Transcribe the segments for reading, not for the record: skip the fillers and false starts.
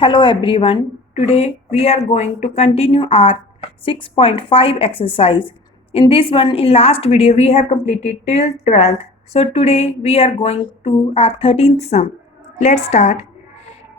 Hello everyone. Today we are going to continue our 6.5 exercise. In this one, in last video we have completed till 12th. So today we are going to our 13th sum. Let's start.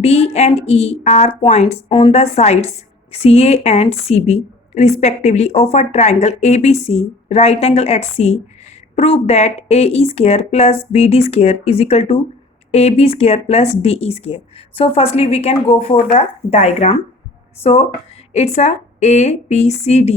D and E are points on the sides CA and CB respectively of a triangle ABC, right angle at C. Prove that AE square plus BD square is equal to AB square plus DE square. So firstly we can go for the diagram. So it's a ABC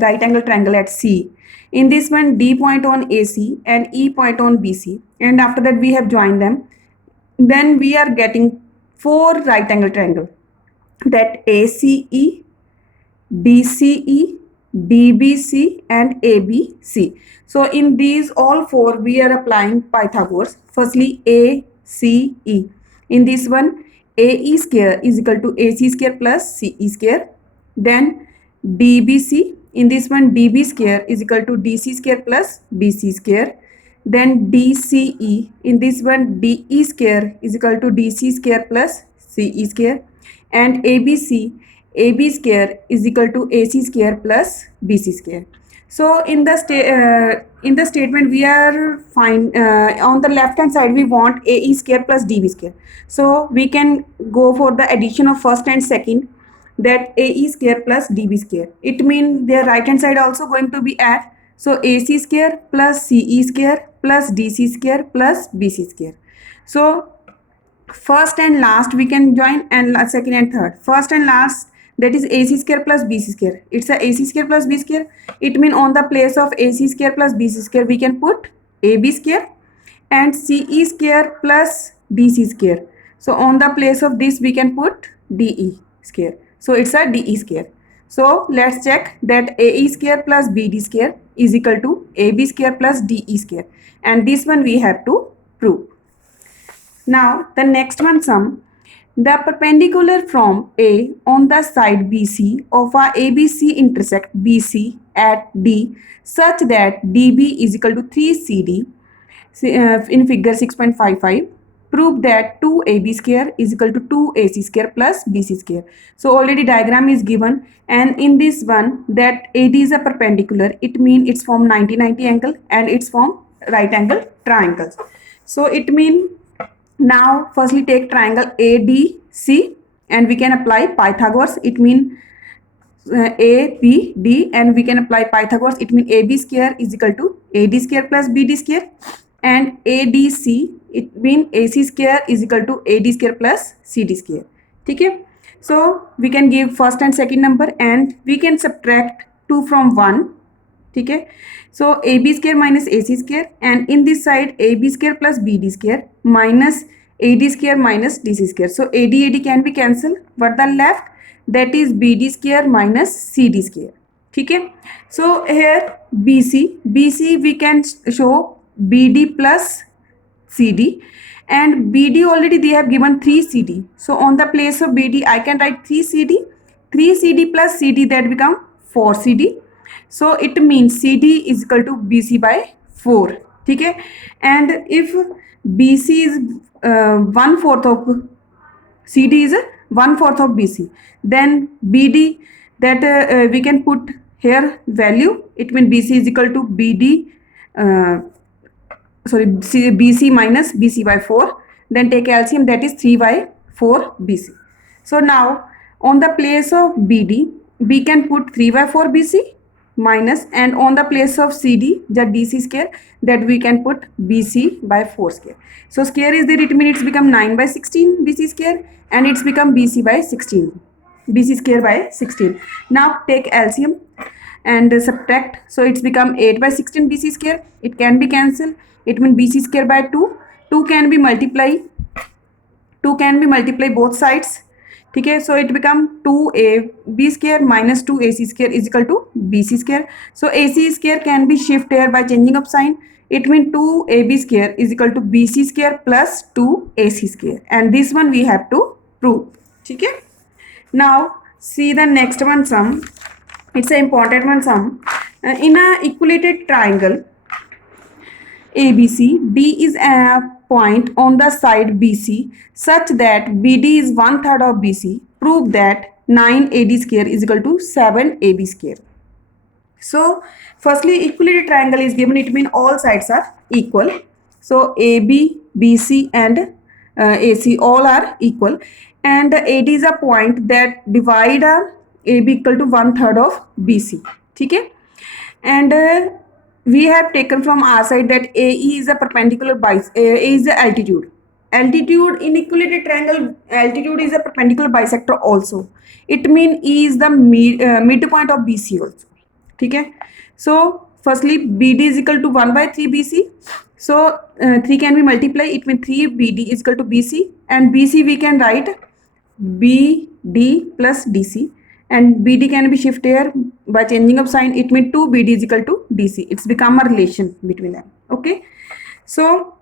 right angle triangle at C. In this one, D point on AC and E point on BC, and after that we have joined them. Then we are getting four right angle triangle, that ACE, DCE, DBC and ABC. So in these all four we are applying Pythagoras. Firstly ACE. In this one, AE square is equal to AC square plus CE square. Then DBC, in this one DB square is equal to DC square plus BC square. Then DCE, in this one DE square is equal to DC square plus CE square. And ABC, AB square is equal to AC square plus BC square. So in the statement we are on the left hand side we want AE square plus DB square. So we can go for the addition of first and second, that AE square plus DB square. It means their right hand side also going to be add. So AC square plus CE square plus DC square plus BC square. So first and last we can join, and second and third. First and last, that is AC square plus BC square. It's a AC square plus B square. It means on the place of AC square plus BC square we can put AB square, and CE square plus DC square. So on the place of this we can put DE square. So it's a DE square. So let's check that AE square plus BD square is equal to AB square plus DE square, and this one we have to prove. Now the next one sum. The perpendicular from A on the side BC of a ABC intersect BC at D such that DB is equal to 3CD in figure 6.55. Prove that 2AB square is equal to 2AC square plus BC square. So already diagram is given, and in this one that AD is a perpendicular, it means it's from 90-90 angle and it's from right angle triangles. So it means now firstly take triangle ADC and we can apply Pythagoras. It means ABD, and we can apply Pythagoras. It means AB square is equal to AD square plus BD square, and ADC it means AC square is equal to AD square plus CD square. Okay, so we can give first and second number and we can subtract 2 from 1. Okay, so AB square minus AC square, and in this side AB square plus BD square minus AD square minus DC square. So AD can be cancelled. What the left, that is BD square minus CD square. Okay, so here BC we can show BD plus CD, and BD already they have given 3CD. So on the place of BD I can write 3CD plus CD, that become 4CD. So it means CD is equal to BC by 4. Okay, and if BC is 1/4 of CD is 1/4 of BC, then BD that we can put here value. It means BC is equal to BD BC minus BC by 4. Then take LCM, that is 3 by 4 BC. So now on the place of BD we can put 3 by 4 BC minus, and on the place of CD the DC square, that we can put BC by 4 square. So square is there, it means it's become 9 by 16 BC square, and it's become BC by 16, BC square by 16. Now take LCM and subtract. So it's become 8 by 16 BC square. It can be cancelled. It means BC square by 2. 2 can be multiplied both sides. Okay, so it become 2AB square minus 2AC square is equal to BC square. So AC square can be shifted here by changing of sign. It means 2AB square is equal to BC square plus 2AC square, and this one we have to prove. Okay, now see the next one sum. It's an important one sum. In a equilateral triangle, ABC, D is a point on the side BC such that BD is 1/3 of BC. Prove that 9AD square is equal to 7AB square. So firstly, equality triangle is given, it means all sides are equal. So AB, BC and AC all are equal, and AD is a point that divide AB equal to 1/3 of BC. Okay, and we have taken from our side that AE is a perpendicular A is the altitude. Altitude in equality triangle, altitude is a perpendicular bisector also. It means E is the midpoint of BC also. Okay, so firstly BD is equal to 1/3 BC. So 3 can be multiplied, it means 3 BD is equal to BC, and BC we can write BD plus DC, and BD can be shifted here by changing of sign, it means 2 BD is equal to DC. It's become a relation between them. Okay, so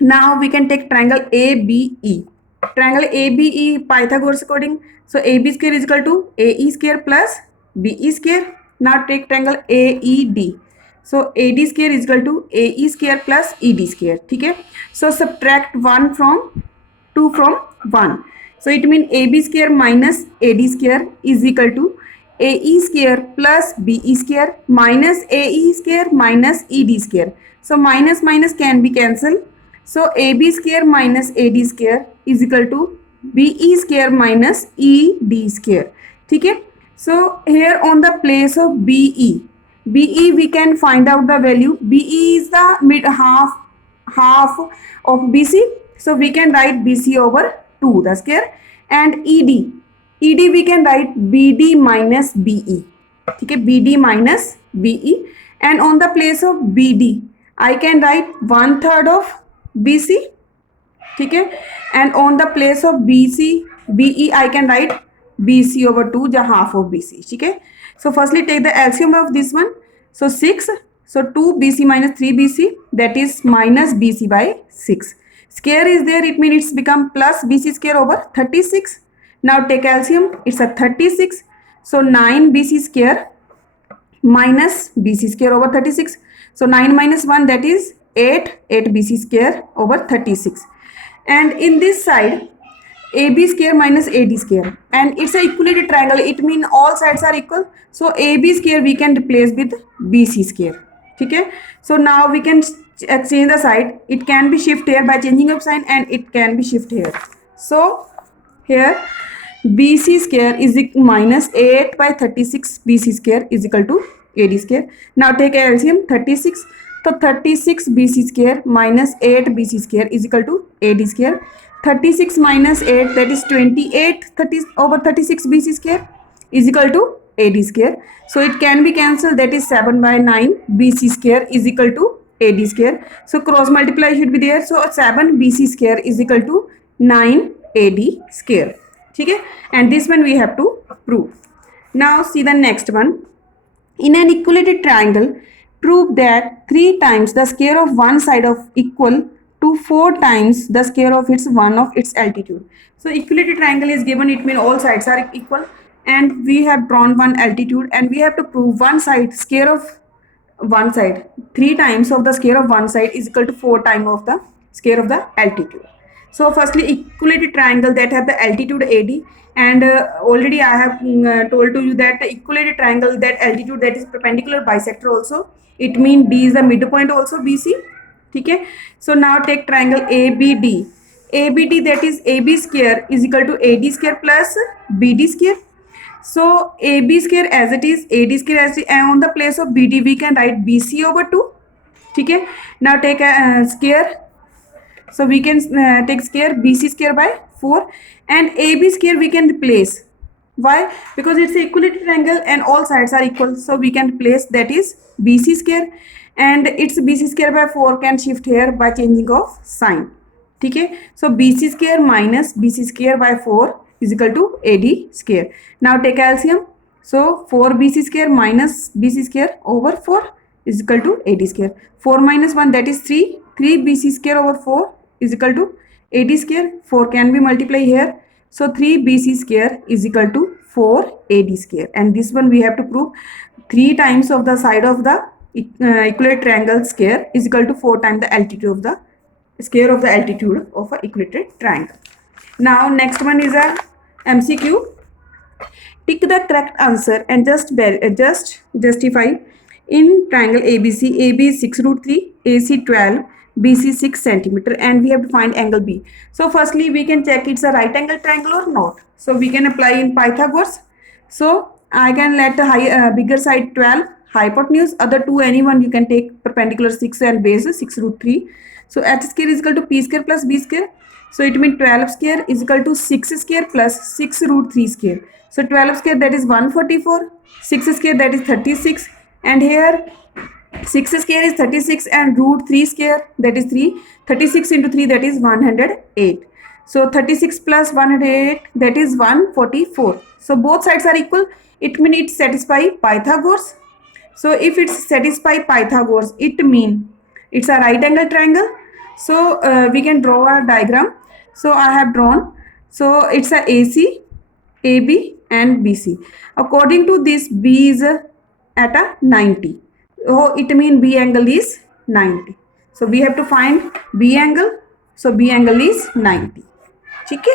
now we can take triangle ABE. Triangle ABE Pythagoras according, so AB square is equal to AE square plus BE square. Now take triangle AED. So AD square is equal to AE square plus ED square. Okay, so subtract 1 from 2 from 1. So it means AB square minus AD square is equal to AE square plus BE square minus AE square minus ED square. So minus minus can be cancelled. So AB square minus AD square is equal to BE square minus ED square. Okay. So here on the place of BE we can find out the value. BE is the mid half of BC. So we can write BC over 2 the square, and ED we can write BD minus BE. Okay, BD minus BE, and on the place of BD I can write 1/3 of BC. Okay, and on the place of BE I can write BC over 2 the half of BC. Okay, so firstly take the LCM of this one. So 6, so 2 BC minus 3 BC, that is minus BC by 6. Square is there, it means it's become plus BC square over 36. Now take LCM, it's a 36. So 9 BC square minus BC square over 36. So 9 minus 1, that is 8 BC square over 36. And in this side AB square minus AD square, and it's a equality triangle, it means all sides are equal. So AB square we can replace with BC square. Okay, so now we can exchange the side, it can be shift here by changing of sign, and it can be shift here. So here BC square is minus 8 by 36 BC square is equal to AD square. Now take LCM 36. So 36 BC square minus 8 BC square is equal to AD square. 36 minus 8, that is 28 over 36 BC square is equal to AD square. So it can be cancelled, that is 7/9 BC square is equal to AD square. So cross multiply should be there. So 7 BC square is equal to 9 AD square. Okay, and this one we have to prove. Now see the next one. In an equality triangle, prove that 3 times the square of one side of equal to 4 times the square of its one of its altitude. So equality triangle is given, it means all sides are equal, and we have drawn one altitude, and we have to prove one side square of one side 3 times of the square of one side is equal to 4 times of the square of the altitude. So firstly equality triangle that have the altitude AD, and already I have told to you that the equality triangle that altitude that is perpendicular bisector also, it means D is the midpoint also BC. Okay, so now take triangle ABD. ABD, that is AB square is equal to AD square plus BD square. So AB square as it is, AD square as it is, and on the place of BD we can write BC over 2. Okay, now take a square. So we can take square BC square by 4, and AB square we can replace. Why? Because it's an equality triangle and all sides are equal. So we can replace, that is BC square, and its BC square by 4 can shift here by changing of sign. Okay, so BC square minus BC square by 4 is equal to AD square. Now take LCM. So 4 BC square minus BC square over 4 is equal to AD square. 4 minus 1, that is 3. 3 BC square over 4 is equal to AD square. 4 can be multiplied here. So 3 BC square is equal to 4 AD square. And this one we have to prove 3 times of the side of the equilateral triangle square is equal to 4 times the altitude of the square of the altitude of a equilateral triangle. Now next one is a MCQ. Pick the correct answer and just justify. In triangle ABC, AB is 6 root 3, AC 12, BC 6 centimeter, and we have to find angle B. So firstly we can check it's a right angle triangle or not. So we can apply in Pythagoras. So I can let the bigger side 12, hypotenuse, other two anyone you can take perpendicular 6 and base 6 root 3. So h square is equal to p square plus b square. So it means 12 square is equal to 6 square plus 6 root 3 square. So 12 square that is 144, 6 square that is 36, and here 6 square is 36 and root 3 square that is 3. 36 into 3 that is 108. So 36 plus 108 that is 144. So both sides are equal. It means it satisfies Pythagoras. So if it's satisfy Pythagoras, it means it's a right angle triangle. So we can draw a diagram. So I have drawn. So it's a AC, AB and BC. According to this, B is at a 90. Oh, it means B angle is 90. So we have to find B angle. So B angle is 90. ठीक है.